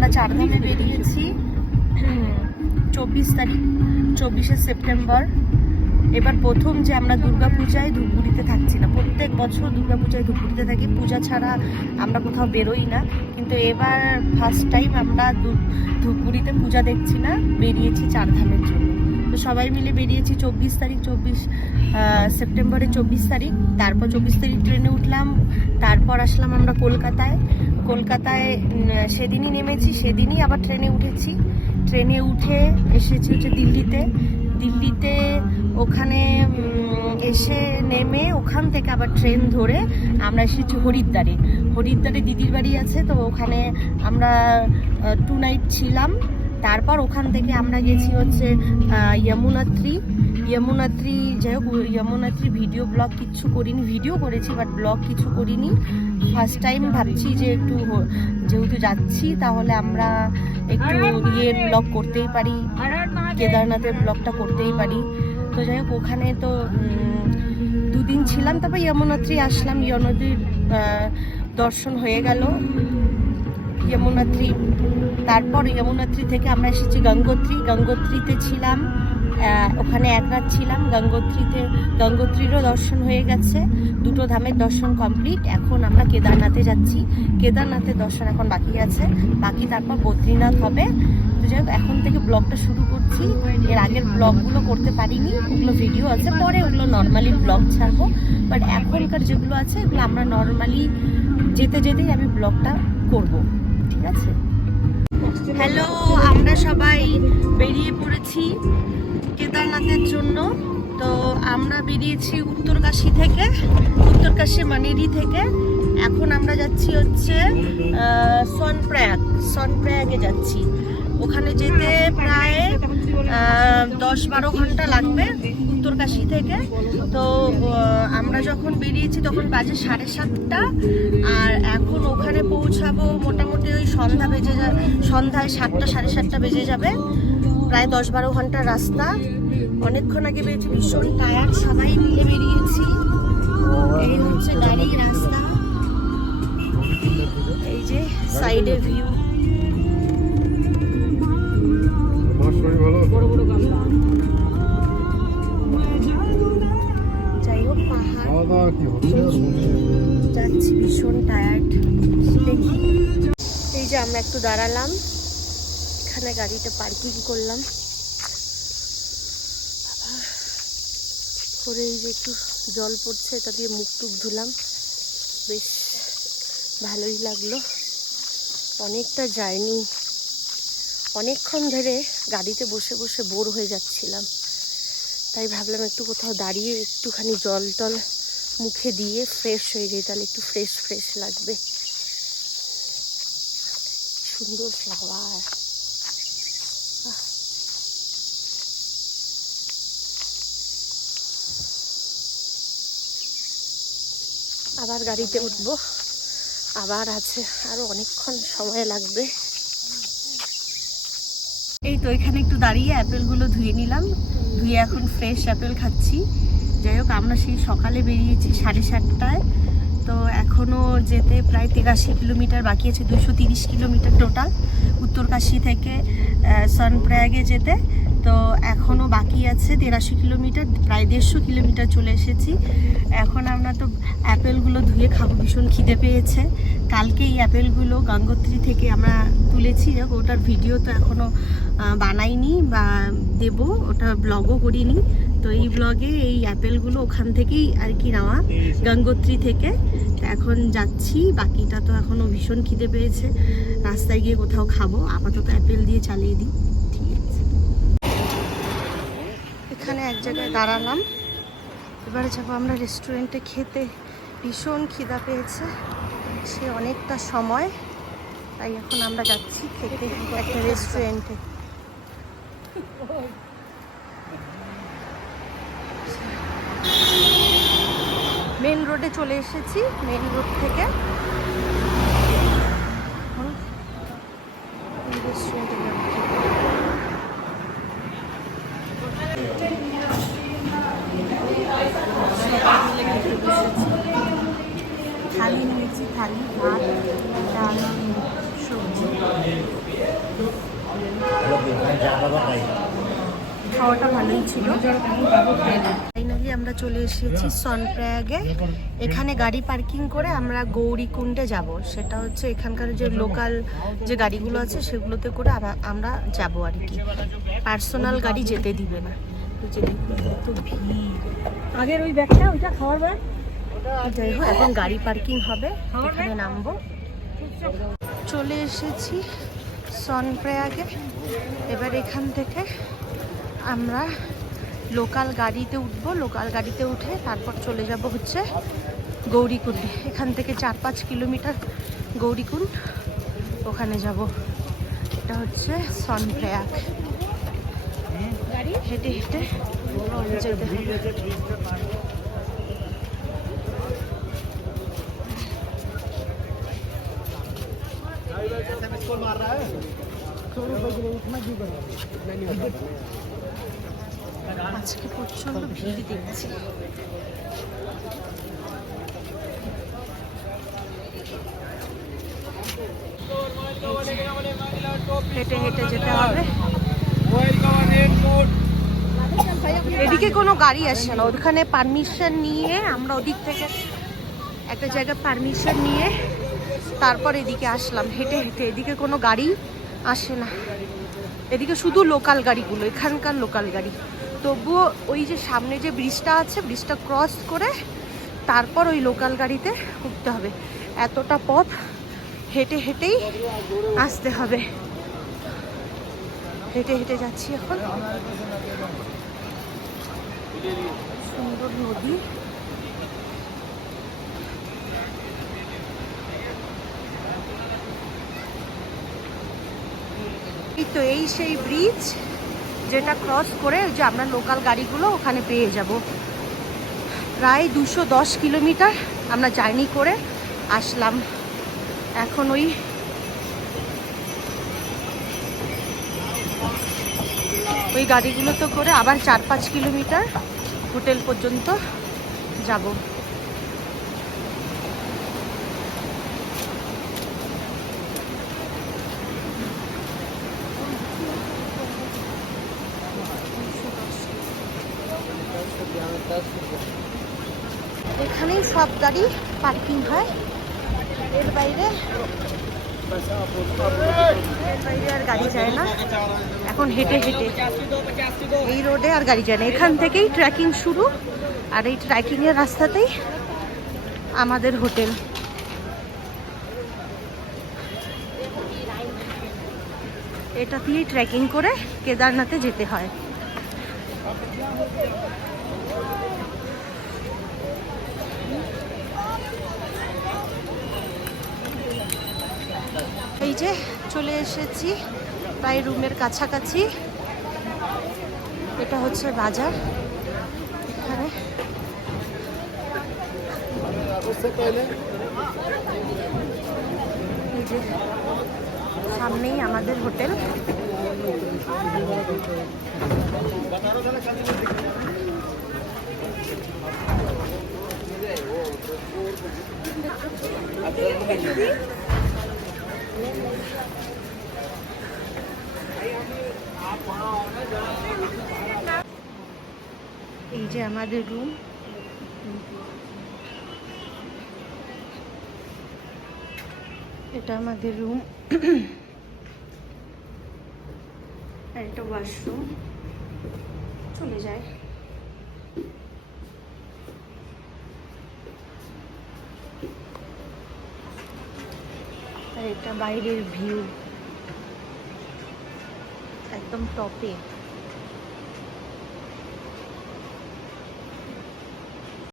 আমরা চারধামে বেরিয়েছি 24 তারিখ, 24শে সেপ্টেম্বর। এবার প্রথম যে আমরা দুর্গাপূজায় ধূপগুড়িতে থাকছি না। প্রত্যেক বছর দুর্গাপূজায় ধূপগুড়িতে থাকি, পূজা ছাড়া আমরা কোথাও বেরোই না। কিন্তু এবার ফার্স্ট টাইম আমরা ধূপগুড়িতে পূজা দেখছি না, বেরিয়েছি চারধামের জন্য। তো সবাই মিলে বেরিয়েছি 24 তারিখ, 24 সেপ্টেম্বরের 24 তারিখ। তারপর 24 তারিখ ট্রেনে উঠলাম, তারপর আসলাম আমরা কলকাতায়। সেদিনই নেমেছি, সেদিনই আবার ট্রেনে উঠেছি। ট্রেনে উঠে এসেছি হচ্ছে দিল্লিতে ওখানে এসে নেমে ওখান থেকে আবার ট্রেন ধরে আমরা এসেছি হরিদ্বারে দিদির বাড়ি আছে, তো ওখানে আমরা 2 নাইট ছিলাম। তারপর ওখান থেকে আমরা গেছি হচ্ছে যমুনাত্রী। যাই হোক, যমুনাত্রী ভিডিও ব্লগ কিচ্ছু করিনি, ভিডিও করেছি বাট ব্লগ কিছু করিনি। ফার্স্ট টাইম ভাবছি যে একটু যেহেতু যাচ্ছি তাহলে আমরা একটু ব্লগ করতেই পারি, কেদারনাথের ব্লগটা করতেই পারি। তো যাই হোক, ওখানে তো 2 দিন ছিলাম। তারপর যমুনাত্রী আসলাম, যমুনাত্রীর দর্শন হয়ে গেল তারপর যমুনাত্রী থেকে আমরা এসেছি গঙ্গোত্রীতে ছিলাম, ওখানে 1 রাত ছিলাম। গঙ্গোত্রীরও দর্শন হয়ে গেছে, 2টো ধামের দর্শন কমপ্লিট। এখন আমরা কেদারনাথে যাচ্ছি, কেদারনাথের দর্শন এখন বাকি আছে, বাকি তারপর বদ্রীনাথ হবে। তো যাই হোক, এখন থেকে ব্লগটা শুরু করছি। এর আগের ব্লগগুলো করতে পারিনি, ওগুলো ভিডিও আছে, পরে ওগুলো নর্মালি ব্লগ ছাড়বো। বাট এখনকার যেগুলো আছে এগুলো আমরা নর্মালি যেতেই আমি ব্লগটা করব, ঠিক আছে? হ্যালো, আমরা সবাই বেরিয়ে পড়েছি কেদারনাথের জন্য। তো আমরা বেরিয়েছি উত্তরকাশী মানেরি থেকে। এখন আমরা যাচ্ছি হচ্ছে সনপ্রয়াগে যাচ্ছি। ওখানে যেতে প্রায় 10-12 ঘন্টা লাগবে উত্তরকাশী থেকে। তো আমরা যখন বেরিয়েছি তখন বাজে 7:30, আর এখন ওখানে পৌঁছাবো মোটামুটি ওই সন্ধ্যায় 7টা 7:30 বেজে যাবে। প্রায় 10-12 ঘন্টার রাস্তা। অনেকক্ষণ আগে বেরিয়েছি, ভীষণ টায়ার্ড, সবাই মিলে বেরিয়েছি। এই হচ্ছে গাড়ির রাস্তা, এই যে সাইডের ভিউ। যাই হোক, পাহাড় যাচ্ছি, ভীষণ টায়ার্ড। দেখি, এই যে আমরা একটু দাঁড়ালাম, এখানে গাড়িটা পার্কিং করলাম করে। এই যে একটু জল পড়ছে, এটা দিয়ে মুখ টুক ধুলাম, বেশ ভালোই লাগলো। অনেকটা জার্নি, অনেকক্ষণ ধরে গাড়িতে বসে বসে বোর হয়ে যাচ্ছিলাম, তাই ভাবলাম একটু কোথাও দাঁড়িয়ে একটুখানি জল টল মুখে দিয়ে ফ্রেশ হয়ে যাই, তাহলে একটু ফ্রেশ লাগবে। সুন্দর ফ্লাওয়ার। আবার গাড়িতে উঠবো, আবার আছে আরো অনেকক্ষণ সময় লাগবে। এই তো এখানে একটু দাঁড়িয়ে অ্যাপেলগুলো ধুয়ে নিলাম, ধুয়ে এখন ফ্রেশ অ্যাপেল খাচ্ছি। যাই হোক, আমরা সেই সকালে বেরিয়েছি 7:30টায়। তো এখনও যেতে প্রায় 83 কিলোমিটার বাকি আছে, 230 কিলোমিটার টোটাল উত্তরকাশী থেকে সনপ্রয়াগে যেতে। তো এখনও বাকি আছে 83 কিলোমিটার, প্রায় 150 কিলোমিটার চলে এসেছি। এখন আমরা তো অ্যাপেলগুলো ধুয়ে খাবো, ভীষণ খিদে পেয়েছে। কালকে এই অ্যাপেলগুলো গঙ্গোত্রী থেকে আমরা তুলেছি, ওটার ভিডিও তো এখনও বানাইনি বা দেব, ওটা ব্লগও করিনি। তো এই ব্লগে এই অ্যাপেলগুলো ওখান থেকেই আর কি নেওয়া, গঙ্গোত্রী থেকে। এখন যাচ্ছি, বাকিটা তো এখনও ভীষণ খিদে পেয়েছে, রাস্তায় গিয়ে কোথাও খাবো। আপাতত অ্যাপেল দিয়ে চালিয়ে দিই, ঠিক আছে? এখানে এক জায়গায় দাঁড়ালাম, এবারে যাবো আমরা রেস্টুরেন্টে খেতে। ভীষণ খিদা পেয়েছে, সে অনেকটা সময়, তাই এখন আমরা যাচ্ছি খেতে একটা রেস্টুরেন্টে। মেন রোডে চলে এসেছি, মেন রোড থেকে রেস্টুরেন্টে থালি নিয়েছি, থালি, ভাত, ডাল, সবজি। খাওয়াটা ভালোই ছিল। ফাইনালি আমরা চলে এসেছি সনপ্রয়াগে। এখানে গাড়ি পার্কিং করে আমরা গৌরীকুণ্ডে যাব। সেটা হচ্ছে এখানকার যে লোকাল যে গাড়িগুলো আছে সেগুলোতে করে আমরা যাব আর কি। পার্সোনাল গাড়ি যেতে দিবে না। তো ভিড় আগের ওই ব্যাগটা, ওইটা খাওয়ার ব্যাগ। যাই হোক, এখন গাড়ি পার্কিং হবে, এখানে নামবো। চলে এসেছি সনপ্রয়াগে। এবার এখান থেকে আমরা লোকাল গাড়িতে উঠবো। লোকাল গাড়িতে উঠে তারপর চলে যাব হচ্ছে গৌরীকুণ্ডে। এখান থেকে 4-5 কিলোমিটার গৌরীকুণ্ড, ওখানে যাব। এটা হচ্ছে সনপ্রয়াগ। হেঁটে হেঁটে যেতে হবে। আজকে প্রচন্ড ভিড় দেখছি। হেঁটে হেঁটে যেতে হবে। এদিকে কোনো গাড়ি আসছে না, ওখানে পারমিশন নিয়ে আমরা ওদিক থেকে একটা জায়গায় পারমিশন নিয়ে তারপর এদিকে আসলাম হেঁটে হেঁটে। এদিকে কোনো গাড়ি আসে না, এদিকে শুধু লোকাল গাড়িগুলো, এখানকার লোকাল গাড়ি। তবুও ওই যে সামনে যে ব্রিজটা আছে, ব্রিজটা ক্রস করে তারপর ওই লোকাল গাড়িতে উঠতে হবে। এতটা পথ হেঁটে হেঁটেই আসতে হবে। হেঁটে হেঁটে যাচ্ছি এখন। সুন্দর নদী। তো এই সেই ব্রিজ যেটা ক্রস করে যে আমরা লোকাল গাড়িগুলো ওখানে পেয়ে যাব। প্রায় 210 কিলোমিটার আমরা জার্নি করে আসলাম। এখন ওই গাড়িগুলোতে করে আবার 4-5 কিলোমিটার হোটেল পর্যন্ত যাব। এখানেই সব গাড়ি পার্কিং হয়, এর বাইরে আর গাড়ি যায় না। এখন হেঁটে হেঁটে এই রোডে আর গাড়ি যায় না। এখান থেকেই ট্রেকিং শুরু, আর এই ট্রেকিংয়ের রাস্তাতেই আমাদের হোটেল। এটা দিয়েই ট্রেকিং করে কেদারনাথে যেতে হয়। এই যে চলে এসেছি প্রায় রুমের কাছাকাছি। এটা হচ্ছে বাজার। এখানে এই যে সামনেই আমাদের হোটেল। এই যে আমাদের রুম। এটা আমাদের রুম, আর এটা ওয়াশরুম। চলে যায়। আর এটা বাইরের ভিউ, একদম টপে।